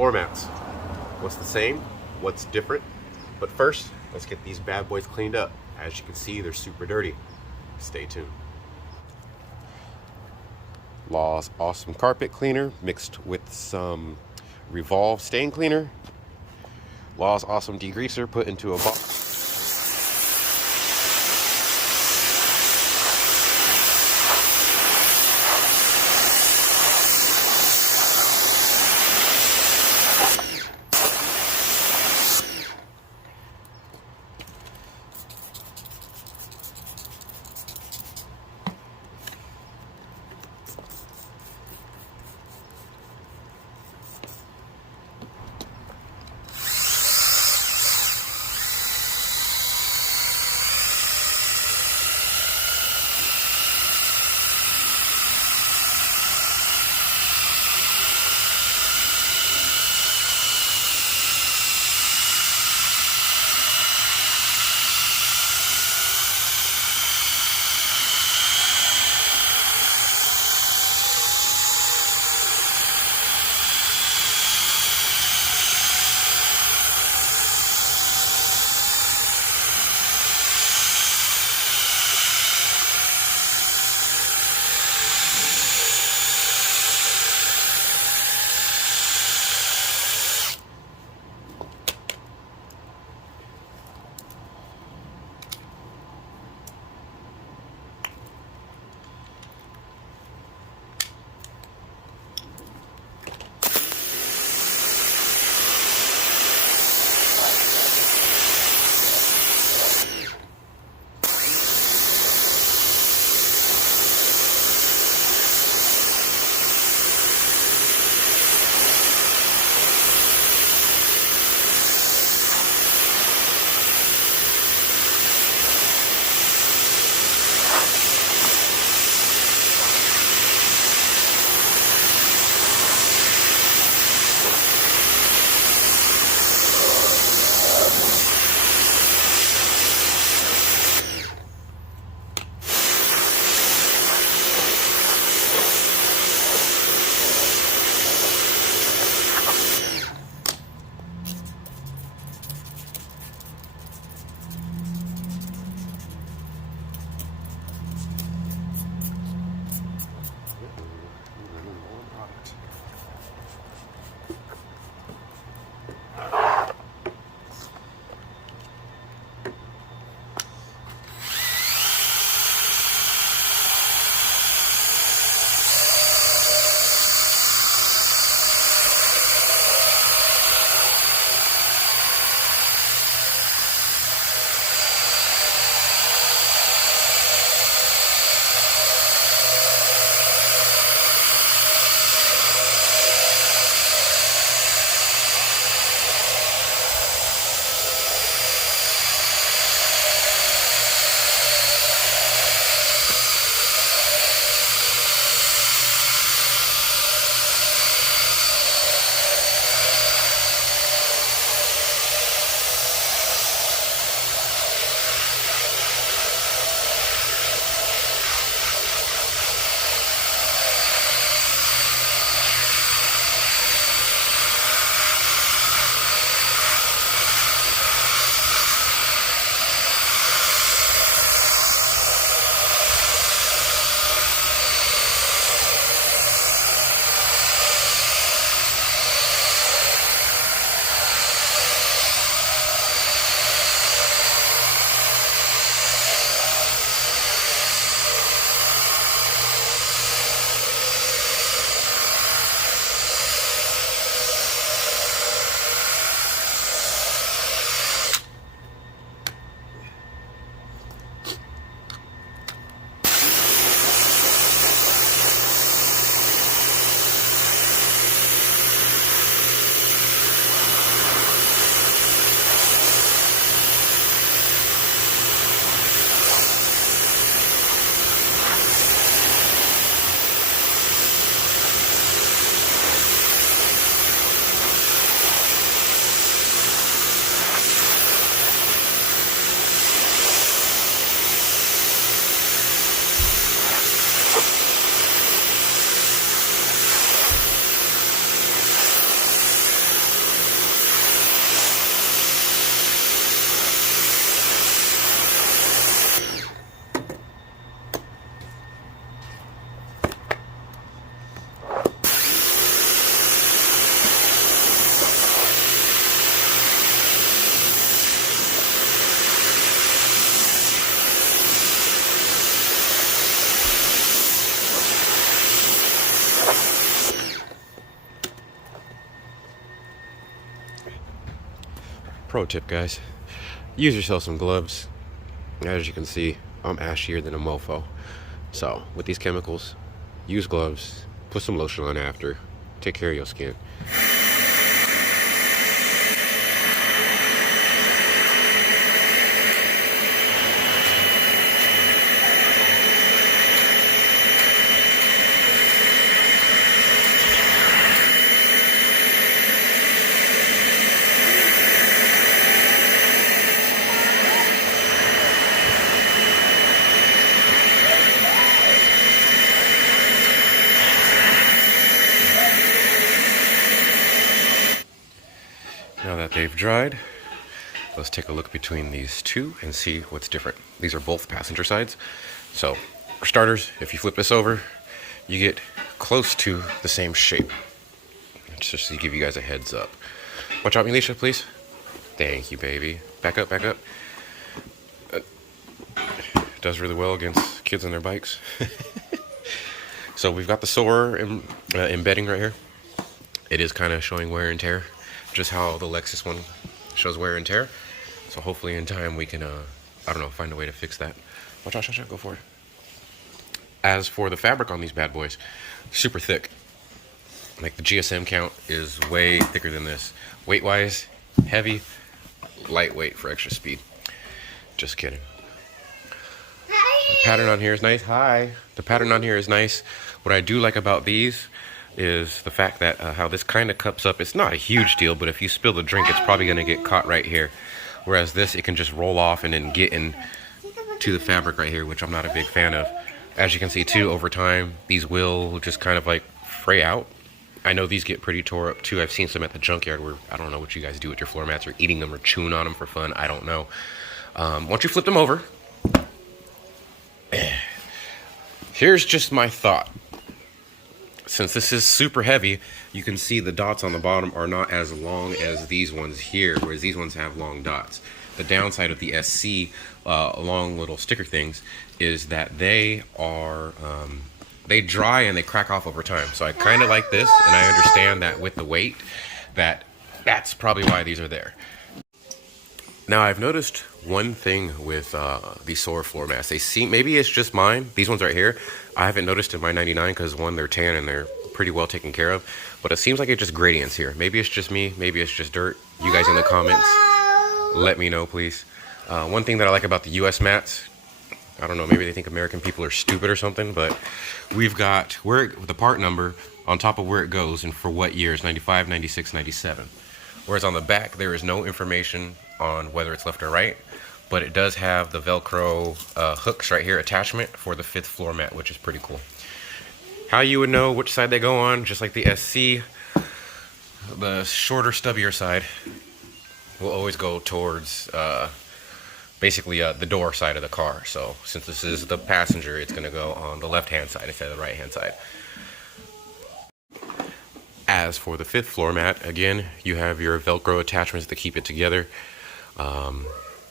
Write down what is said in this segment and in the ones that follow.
floor mats. What's the same? What's different? But first, let's get these bad boys cleaned up. As you can see, they're super dirty. Stay tuned. Law's Awesome Carpet Cleaner mixed with some Revolve stain cleaner. Law's Awesome Degreaser put into a box. Pro tip, guys. Use yourself some gloves. As you can see, I'm ashier than a mofo. So, with these chemicals, use gloves, put some lotion on after, take care of your skin. Now that they've dried, let's take a look between these two and see what's different. These are both passenger sides. So, for starters, if you flip this over, you get close to the same shape. Just to give you guys a heads up. Watch out, Militia, please. Thank you, baby. Back up, back up. Does really well against kids on their bikes. So we've got the Soarer embedding right here. It is kind of showing wear and tear, just how the Lexus one shows wear and tear. So hopefully in time we can, I don't know, find a way to fix that. Watch out, go for it. As for the fabric on these bad boys, super thick. Like the GSM count is way thicker than this. Weight-wise, heavy, lightweight for extra speed. Just kidding. The pattern on here is nice. Hi. The pattern on here is nice. What I do like about these is the fact that how this kind of cups up. It's not a huge deal, but if you spill the drink, it's probably going to get caught right here. Whereas this, it can just roll off and then get in to the fabric right here, which I'm not a big fan of. As you can see too, over time, these will just kind of like fray out. I know these get pretty tore up too. I've seen some at the junkyard where, I don't know what you guys do with your floor mats, or eating them or chewing on them for fun. I don't know. Once you flip them over, here's just my thought. Since this is super heavy, you can see the dots on the bottom are not as long as these ones here, whereas these ones have long dots. The downside of the SC, long little sticker things, is that they are, they dry and they crack off over time. So I kind of like this, and I understand that with the weight, that's probably why these are there. Now I've noticed one thing with these Soarer floor mats. They seem, maybe it's just mine, these ones right here, I haven't noticed in my 99 because one, they're tan and they're pretty well taken care of, but it seems like it's just gradients here. Maybe it's just me, maybe it's just dirt. You guys in the comments, let me know, please. One thing that I like about the US mats, I don't know, maybe they think American people are stupid or something, but we've got where the part number on top of where it goes and for what years, 95, 96, 97. Whereas on the back, there is no information on whether it's left or right, but it does have the Velcro hooks right here, attachment for the 5th floor mat, which is pretty cool. How you would know which side they go on, just like the SC, the shorter, stubbier side will always go towards basically the door side of the car. So since this is the passenger, it's going to go on the left-hand side instead of the right-hand side. As for the 5th floor mat, again, you have your Velcro attachments to keep it together.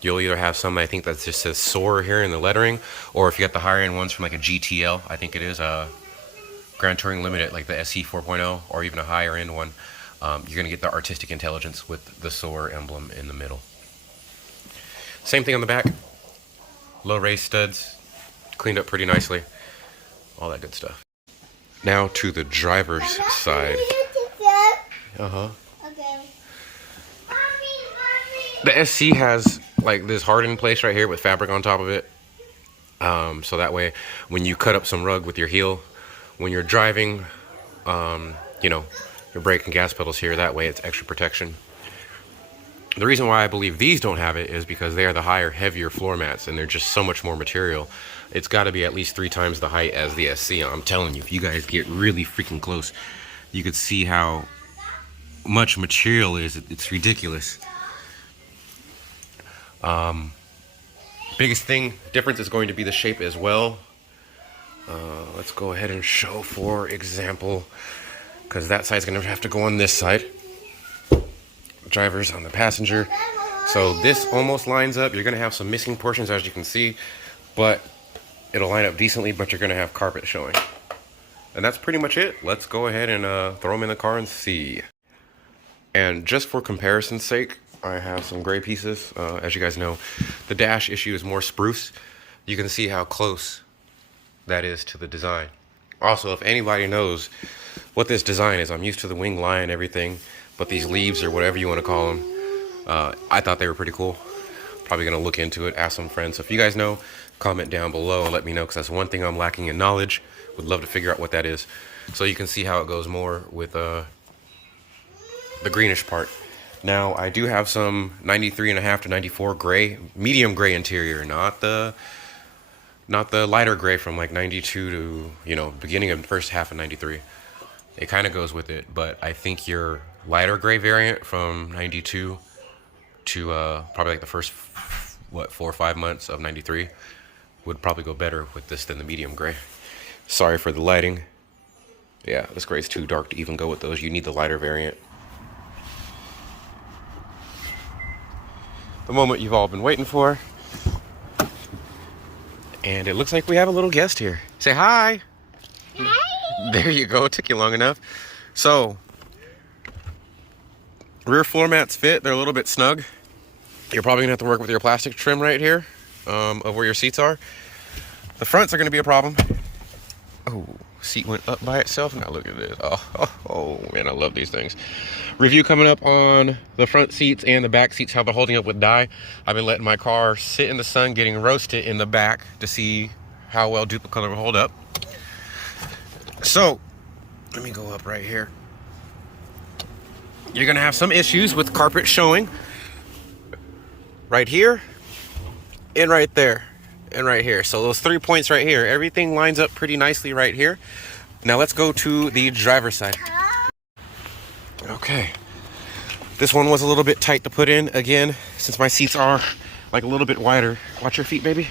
You'll either have some, I think that just says Soarer here in the lettering, or if you got the higher end ones from like a GTL, I think it is Grand Touring Limited, like the SC 4.0, or even a higher end one, you're going to get the artistic intelligence with the Soarer emblem in the middle. Same thing on the back. Low raised studs, cleaned up pretty nicely, all that good stuff. Now to the driver's side. Okay. The SC has like this hardened place right here with fabric on top of it. So that way, when you cut up some rug with your heel, when you're driving, you know, your brake and gas pedals here, that way it's extra protection. The reason why I believe these don't have it is because they are the higher, heavier floor mats, and they're just so much more material. It's got to be at least 3 times the height as the SC. I'm telling you, if you guys get really freaking close, you could see how much material is. It's ridiculous. Biggest difference is going to be the shape as well. Let's go ahead and show, for example, because that side's going to have to go on this side. Driver's on the passenger. So this almost lines up. You're going to have some missing portions, as you can see, but it'll line up decently, but you're going to have carpet showing. And that's pretty much it. Let's go ahead and throw them in the car and see. And just for comparison's sake, I have some gray pieces. As you guys know, the dash issue is more spruce. You can see how close that is to the design. Also, if anybody knows what this design is, I'm used to the wing line and everything, but these leaves or whatever you want to call them, I thought they were pretty cool. Probably going to look into it, ask some friends. So if you guys know, comment down below and let me know, because that's one thing I'm lacking in knowledge. Would love to figure out what that is. So you can see how it goes more with the greenish part. Now, I do have some 93.5 to 94 gray, medium gray interior, not the lighter gray from like 92 to, you know, beginning of the first half of 93. It kind of goes with it, but I think your lighter gray variant from 92 to probably like the first, what, 4 or 5 months of 93 would probably go better with this than the medium gray. Sorry for the lighting. Yeah, this gray is too dark to even go with those. You need the lighter variant. The moment you've all been waiting for. And it looks like we have a little guest here. Say hi. Hi. There you go. It took you long enough. So, rear floor mats fit. They're a little bit snug. You're probably going to have to work with your plastic trim right here of where your seats are. The fronts are going to be a problem. Oh, seat went up by itself. Now look at this. Oh, man, I love these things. Review coming up on the front seats and the back seats, how they're holding up with dye. I've been letting my car sit in the sun, getting roasted in the back to see how well Duplicolor will hold up. So, let me go up right here. You're going to have some issues with carpet showing. Right here, and right there, and right here. So those 3 points right here, everything lines up pretty nicely right here. Now let's go to the driver's side. Okay, this one was a little bit tight to put in. Again, since my seats are like a little bit wider. Watch your feet, baby.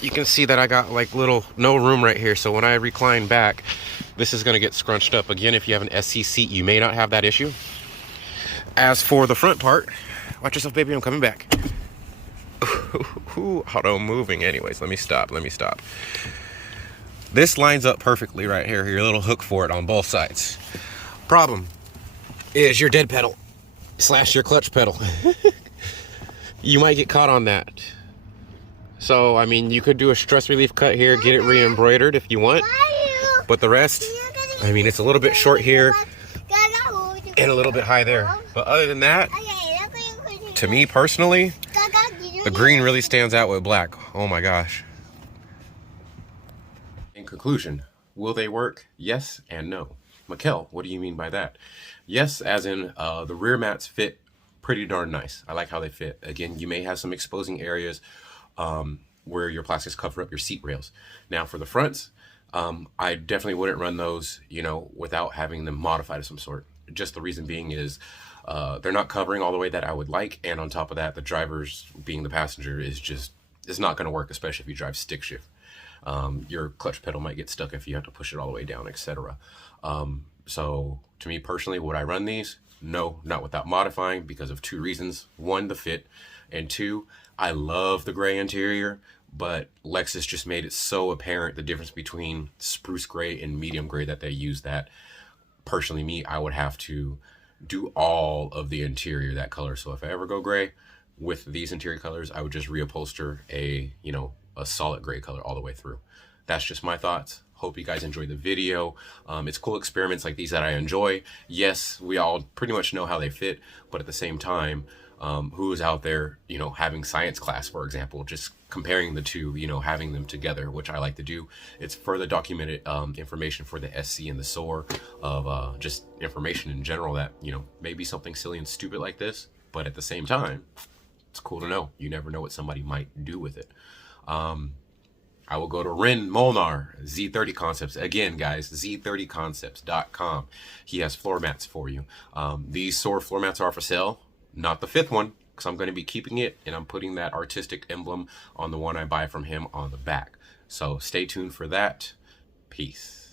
You can see that I got like no room right here. So when I recline back, this is gonna get scrunched up. Again, if you have an SC seat, you may not have that issue. As for the front part, watch yourself, baby, I'm coming back. Auto moving. Anyways, let me stop. This lines up perfectly right here. Your little hook for it on both sides. Problem is your dead pedal / your clutch pedal. You might get caught on that. So, I mean, you could do a stress relief cut here, get it re-embroidered if you want. But the rest, I mean, it's a little bit short here and a little bit high there. But other than that, to me personally, the green really stands out with black. Oh my gosh. In conclusion, will they work? Yes and no. Mikkel, what do you mean by that? Yes, as in the rear mats fit pretty darn nice. I like how they fit. Again, you may have some exposing areas where your plastics cover up your seat rails. Now for the fronts, I definitely wouldn't run those, you know, without having them modified of some sort. Just the reason being is they're not covering all the way that I would like, and on top of that, the driver's being the passenger is not going to work, especially if you drive stick shift. Your clutch pedal might get stuck if you have to push it all the way down, etc. So to me personally, would I run these? No, not without modifying, because of 2 reasons. 1, the fit, and 2, I love the gray interior, but Lexus just made it so apparent the difference between spruce gray and medium gray that they use that. Personally, me, I would have to do all of the interior that color. So if I ever go gray with these interior colors, I would just reupholster a solid gray color all the way through. That's just my thoughts. Hope you guys enjoyed the video. It's cool experiments like these that I enjoy. Yes, we all pretty much know how they fit, but at the same time, who is out there, having science class, for example, just comparing the two, having them together, which I like to do. It's further documented information for the SC and the Soarer of just information in general that, maybe something silly and stupid like this, but at the same time, it's cool to know. You never know what somebody might do with it. I will go to Ren Molnar, Z30 Concepts. Again, guys, Z30concepts.com. He has floor mats for you. These Soarer floor mats are for sale. Not the 5th one, because I'm going to be keeping it, and I'm putting that artistic emblem on the one I buy from him on the back. So stay tuned for that. Peace.